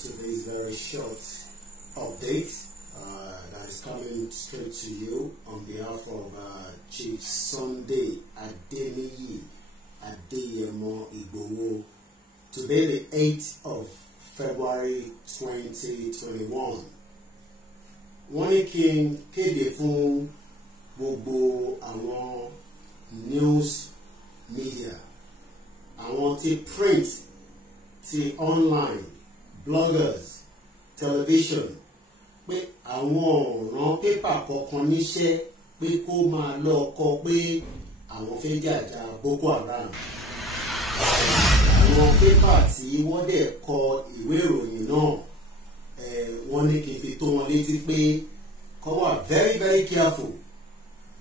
to this very short update that is coming straight to you on behalf of Chief Sunday Adeniyi Adeyemo Igboho. Today, the 8th of February 2021. Wọ́n ní kí n kéde fún gbogbo àwọn news media, àwọn tí print, tí online, bloggers, television, pé àwọn ọ̀ràn pépà kọ̀ọ̀kan níṣẹ́ pé kó máa lọ kọ pé àwọn fẹ́ jàjà Boko Haram. Àwọn pépà tí wọ́n dẹ̀ kọ ìwé ìròyìn náà, wọ́n ní kí n fi tó wọn létí pé kó wà very very careful,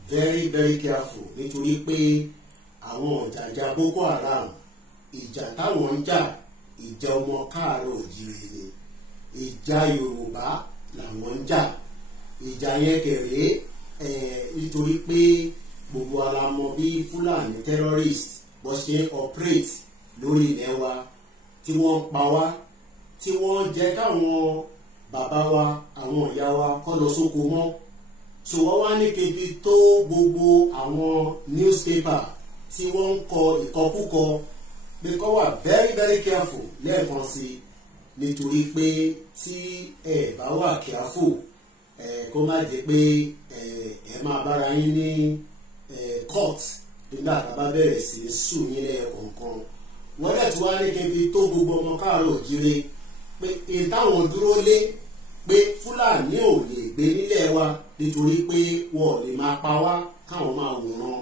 very very careful, nítorí pé àwọn ọ̀jàjà Boko Haram, ìjà táwọn ń jà, ìjà ọmọ káàárọ̀ òjìrì ni, ìjà Yorùbá làwọn ń jà. Ìjà yẹn kéré nítorí pé gbogbo ara mọ̀ bí Fúlàní terrorist bó ṣe operate lórí ilẹ̀ wa, tí wọ́n ń pa wá, tí wọ́n jẹ́ káwọn bàbá wa, àwọn ìyá wa kọ́ lọ sóko mọ́. So wọ́n wá ní kébi tó gbogbo àwọn newspaper tí wọ́n ń kọ ìkọkúkọ pé kó wà very very careful lẹ́ẹ̀kan sí i, nítorí pé tí ẹ bá wà careful kó má jẹ́ pé ẹ máa bára yín ní court nígbà tá a bá bẹ̀rẹ̀ sí í sùn nílẹ̀ kọ̀ọ̀kan. Wọ́n dẹ̀ tí wá ní kébi tó gbogbo ọmọ káàárọ̀ òjìrè pé èyí táwọn dúró lé pé Fúlàní ò lè gbé nílẹ̀ wa nítorí pé wọ́n lè máa pa wá káwọn máa wòran.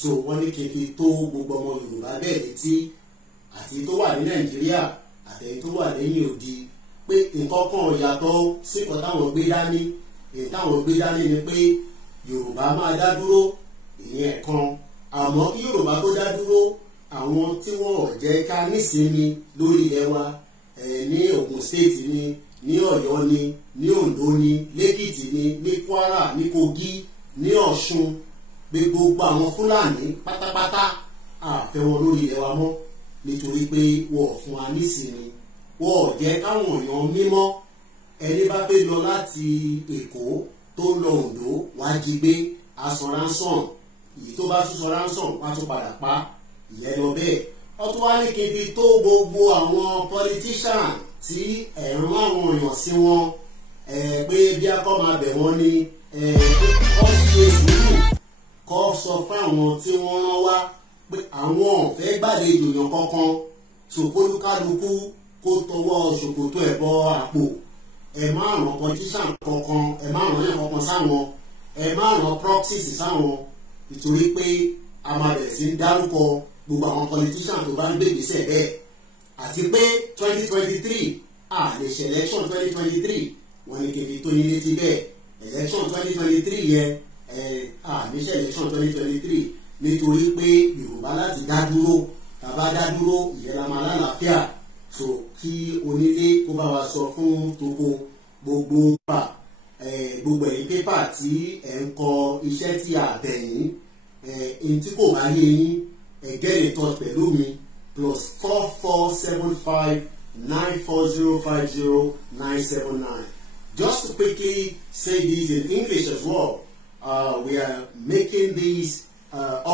So wọ́n ní kébi tó gbogbo ọmọ Yorùbá bẹ́ẹ̀ létí, àti tó wà ní Nàìjíríà àtẹ̀yìn tó wà lẹ́yìn odi, pé nǹkan kan yàtọ̀ sí nǹkan táwọn gbé dání. Èyí táwọn gbé dání ni pé Yorùbá máa dá dúró, ìyẹn kan. Àmọ́ kí Yorùbá tó dá dúró, àwọn tí wọ́n ò jẹ́ ká nísinmi lórí ilẹ̀ wa, ní Ògùn State ni, ní Ọ̀yọ́ ni, ní Oǹdó ni, lẹ́kìtì ni, ní Kwara, ní Kogi, ní Ọ̀ṣun, pé gbogbo àwọn Fúlàní pátápátá àfẹ́ wọn lórí ilẹ̀ wa mọ́, nítorí pé wọ́n fún wa nísinmi, wọ́n jẹ́ káwọn èèyàn mímọ́. Ẹni bá fẹ́ lọ láti Èkó tó ń lọ Oǹdó wá jí gbé aṣọ ránṣọ̀n, èyí tó bá tún sọ ránṣọ̀n wá tún padà pa, ìyẹn lọ bẹ́ẹ̀. Wọ́n tún wá ní kí n fi tó gbogbo àwọn politician tí ẹ̀rùn àwọn èèyàn sí wọn, pé bí akọ́ máa bẹ̀ wọ́n ní kọ́ ṣe sùúrù, kọ́ sọ fún àwọn tí wọ́n rán wá pé àwọn ò fẹ́ gbàlejò yàn kankan, ṣòkólúkálukú kó tọwọ́ ṣòkòtò ẹ̀ bọ àpò. Ẹ má ràn politician kankan, ẹ má ràn yàn kankan sáwọn, ẹ má ràn proxies sáwọn, nítorí pé a máa bẹ̀rẹ̀ sí ń dárúkọ gbogbo àwọn politician tó bá ń gbé ìgbésẹ̀ bẹ́ẹ̀. Àti pé 2023 lè ṣe election 2023, wọ́n ní kébí tó ní létí bẹ́ẹ̀. Election 2023 yẹn ní ṣe election 2023 nítorí pé Yorùbá láti dá dúró, tàbá dá dúró ìyẹn la máa lálàáfíà. So kí onílé kó bá wa sọ fún toko gbogbo gbogbo ẹ̀yin pépà tí ẹ̀ ń kọ iṣẹ́ tí a bẹ̀yìn, èyí tí kò bá yé yín, get in touch pẹ̀lú mi +4475 94050 979. Just to quickly say this in English as well, we are making these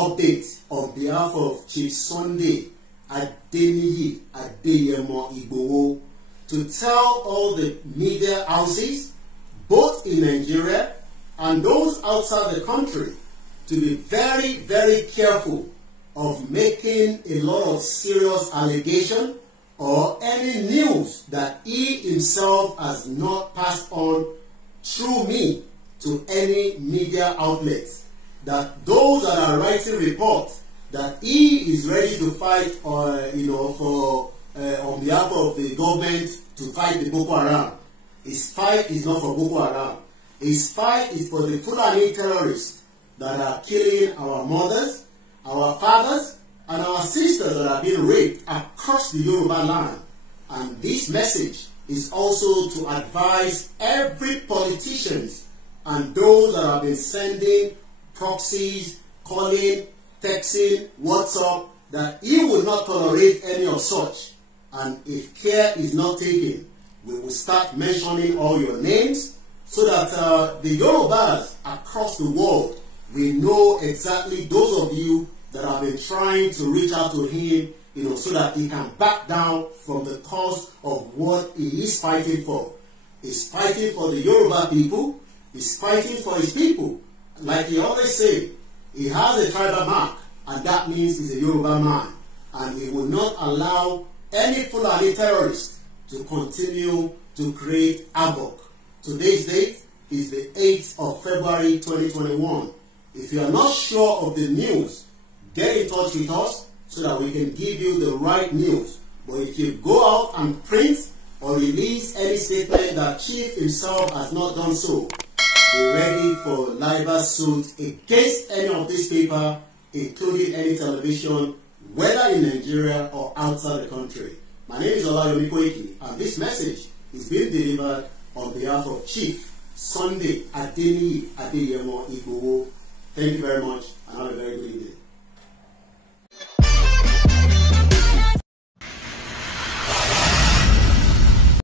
updates on behalf of Chief Sunday Adeniyi Adeyemo Igboho to tell all the media houses, both in Nigeria and those outside the country, to be very, very careful of making a lot of serious allegation or any news that he himself has not passed on through me to any media outlets. That those that are writing reports that he is ready to fight, for on behalf of the government to fight the Boko Haram. His fight is not for Boko Haram. His fight is for the Fulani terrorists that are killing our mothers, our fathers, and our sisters that are being raped across the Yoruba land. And this message is also to advise every politicians and those that have been sending proxies, calling, texting, WhatsApp, that he will not tolerate any of such. And if care is not taken, we will start mentioning all your names so that the Yorubas across the world will know exactly those of you that have been trying to reach out to him, so that he can back down from the cause of what he is fighting for. He's fighting for the Yoruba people. He's fighting for his people. Like he always say, he has a tribal mark, and that means he's a Yoruba man. And he will not allow any Fulani terrorist to continue to create havoc. Today's date is the 8th of February 2021. If you are not sure of the news, get in touch with us so that we can give you the right news. But if you go out and print or release any statement that Chief himself has not done so, be ready for libel suit against any of these papers, including any television, whether in Nigeria or outside the country. My name is Olayomi Koiki, and this message is being delivered on behalf of Chief Sunday Adeniyi Adeyemo Igboho. Thank you very much, and have a very good evening.